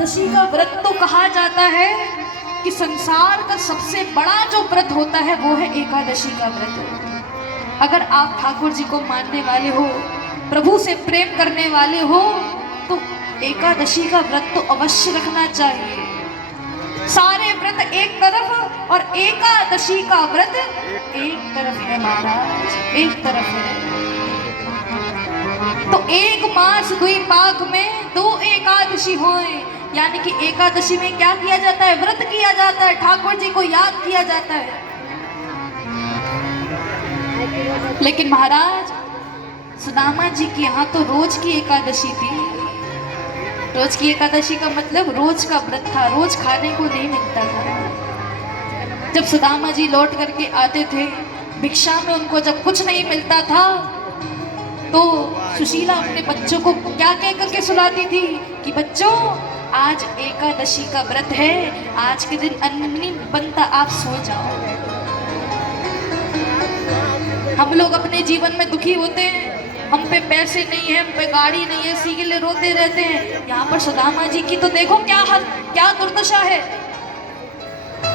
एकादशी का व्रत तो कहा जाता है कि संसार का सबसे बड़ा जो व्रत होता है वो है एकादशी का व्रत। अगर आप ठाकुर जी को मानने वाले हो, प्रभु से प्रेम करने वाले हो, तो एकादशी का व्रत तो अवश्य रखना चाहिए। सारे व्रत एक तरफ और एकादशी का व्रत एक तरफ है महाराज, एक तरफ है। तो एक मास दुई पाक में दो एकादशी होए, यानी कि एकादशी में क्या किया जाता है? व्रत किया जाता है, ठाकुर जी को याद किया जाता है। लेकिन महाराज सुदामा जी के यहाँ तो रोज की एकादशी थी। रोज की एकादशी का मतलब रोज का व्रत था, रोज खाने को नहीं मिलता था। जब सुदामा जी लौट करके आते थे भिक्षा में, उनको जब कुछ नहीं मिलता था तो सुशीला अपने बच्चों को क्या कह करके सुलाती थी कि बच्चों आज एकादशी का व्रत है, आज के दिन अन्न नहीं बनता, आप सो जाओ। हम लोग अपने जीवन में दुखी होते हैं, हम पे पैसे नहीं है, हम पे गाड़ी नहीं है, इसी के लिए रोते रहते हैं। यहाँ पर सुदामा जी की तो देखो क्या हाल, क्या दुर्दशा है।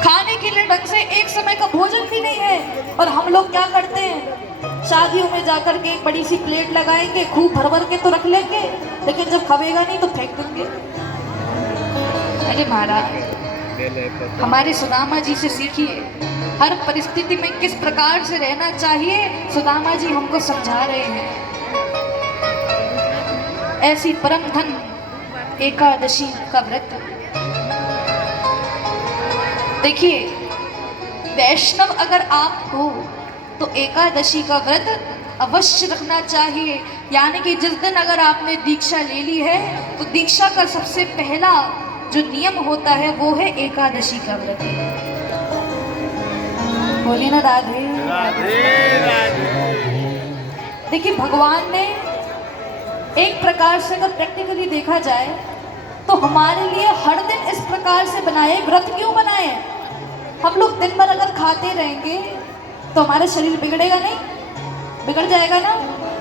खाने के लिए ढंग से एक समय का भोजन भी नहीं है, और हम लोग क्या करते हैं? शादियों में जाकर के एक बड़ी सी प्लेट लगाएंगे, खूब भर भर के तो रख लेंगे, लेकिन जब खवेगा नहीं तो फेंक देंगे। अरे महाराज हमारे सुदामा जी से सीखिए, हर परिस्थिति में किस प्रकार से रहना चाहिए सुदामा जी हमको समझा रहे हैं। ऐसी परम धन एकादशी का व्रत। देखिए वैष्णव अगर आप हो तो एकादशी का व्रत अवश्य रखना चाहिए। यानी कि जिस दिन अगर आपने दीक्षा ले ली है तो दीक्षा का सबसे पहला जो नियम होता है वो है एकादशी का व्रत। बोलिए ना राधे राधे। देखिए भगवान ने एक प्रकार से अगर प्रैक्टिकली देखा जाए तो हमारे लिए हर दिन इस प्रकार से बनाए। व्रत क्यों बनाए? हम लोग दिन भर अगर खाते रहेंगे तो हमारा शरीर बिगड़ेगा नहीं? बिगड़ जाएगा ना।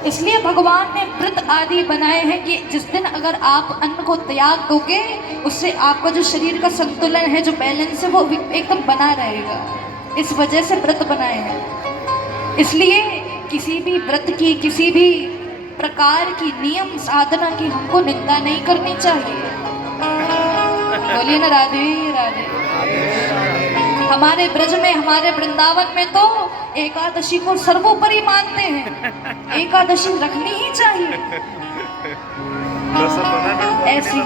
इसलिए भगवान ने व्रत आदि बनाए हैं कि जिस दिन अगर आप अन्न को त्याग दोगे उससे आपका जो शरीर का संतुलन है, जो बैलेंस है, वो एकदम बना रहेगा। इस वजह से व्रत बनाए हैं। इसलिए किसी भी व्रत की, किसी भी प्रकार की नियम साधना की हमको निंदा नहीं करनी चाहिए। बोलिए ना राधे राधे। हमारे ब्रज में, हमारे वृंदावन में तो एकादशी को सर्वोपरि मानते हैं। एकादशी रखनी ही चाहिए। ऐसी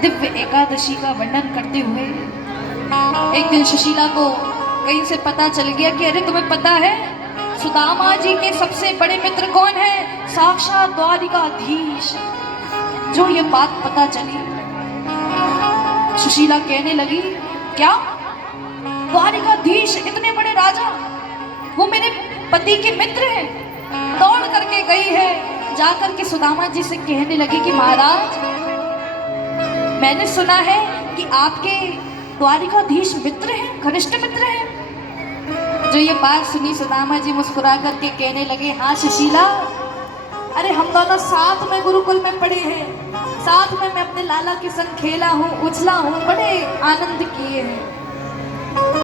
दिव्य एकादशी का वर्णन करते हुए एक दिन सुशीला को कहीं से पता चल गया कि अरे तुम्हें पता है सुदामा जी के सबसे बड़े मित्र कौन है? साक्षात द्वारिकाधीश। जो ये बात पता चली सुशीला कहने लगी क्या द्वारिकाधीश इतने बड़े राजा वो मेरे पति के मित्र हैं? दौड़ करके गई है, जाकर के सुदामा जी से कहने लगी कि महाराज मैंने सुना है कि आपके द्वारिकाधीश मित्र हैं, घनिष्ठ मित्र हैं। जो ये बात सुनी सुदामा जी मुस्कुरा करके कहने लगे हाँ सुशीला, अरे हम दोनों साथ में गुरुकुल में पढ़े हैं, साथ में मैं अपने लाला के संग खेला हूँ, उछला हूँ, बड़े आनंद किए हैं।